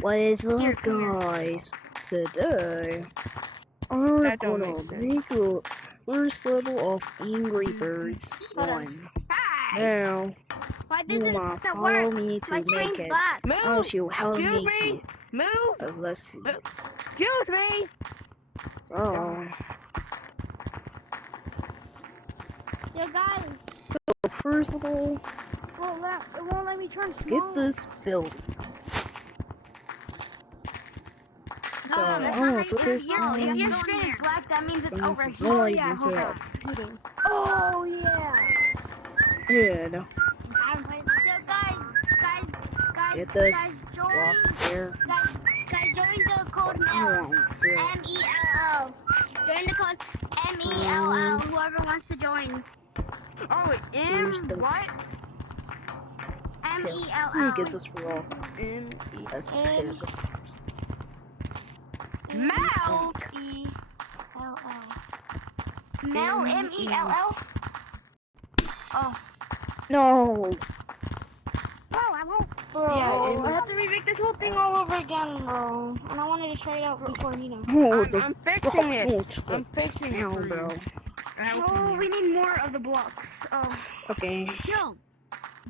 What is Here, up, come here. guys? Today, I'm That don't gonna make sense. make a first level of Angry Birds Hold on. 1. Hi! Now, Why you doesn't wanna that follow work? me My to screen's make it. black. I'll show you how to Excuse make me. it. Move! Let's see. Excuse me! So, Yeah, guys. first of all, It won't let me turn small. get this building. So, that's I'm not gonna how put you this If on. your screen is black, that means it's over here. No, Oh, I yeah, mess hold it on. up. Computing. Oh, yeah. Good. Get this block there. Guys, join the code MELL. MELL. Join the code MELL. Whoever wants to join. Oh, what? Okay, MELL. let me get this rock. That's a pig. MELL. ELL. MELL. MELL. Oh. No! I won't. Bro, Yeah, I have to remake this whole thing all over again, bro. And I wanted to try it out before, Oh, I'm fixing it. Oh, I'm fixing it for bro. you. Oh, we need more of the blocks. Oh. Okay. Yo,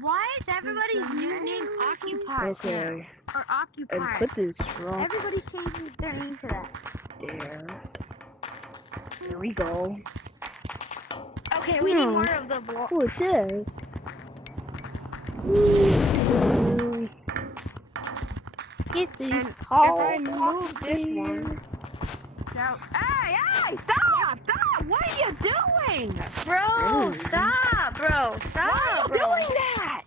why is everybody's new name Occupy? Okay. Or Occupy? And put this rock Everybody's changing their name to that. there. There we go. Okay, we need more of the blocks. What this? Get this And tall if I move this one. Hey, stop! What are you doing? Bro, stop, bro. Stop, Why are you doing that?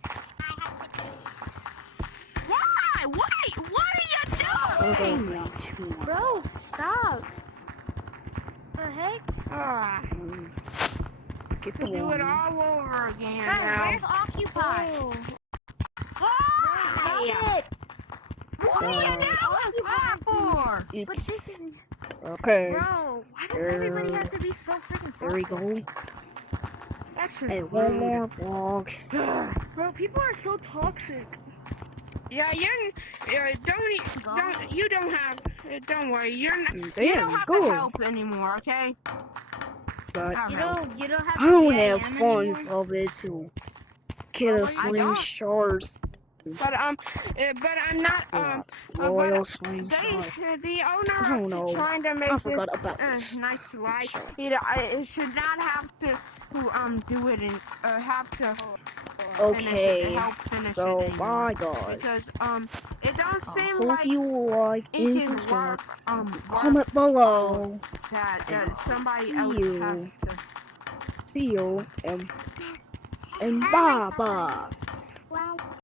Why? Wait, what are you doing? Bro, stop. The heck? Get the Do it one. all over again. Guys, where's Occupy? Why? What are you doing for? But this is... Okay. Bro, why does everybody have to be so freaking toxic? There we go. That's And one more block. Bro, people are so toxic. Yeah, don't worry, you don't have to help anymore, okay? But you don't have I don't to have BAM funds anymore? of it to get a I sling don't. shards. But I'm not Royal sling they, shard. the I owner don't know. trying to make I this forgot about this. nice life. Sure. It should not have to do it and have to Okay, help finish so it anymore. bye guys. Because it don't I seem hope like you like it and is subscribe. worth Comment below. that And somebody see else you. has to. See you and bye bye.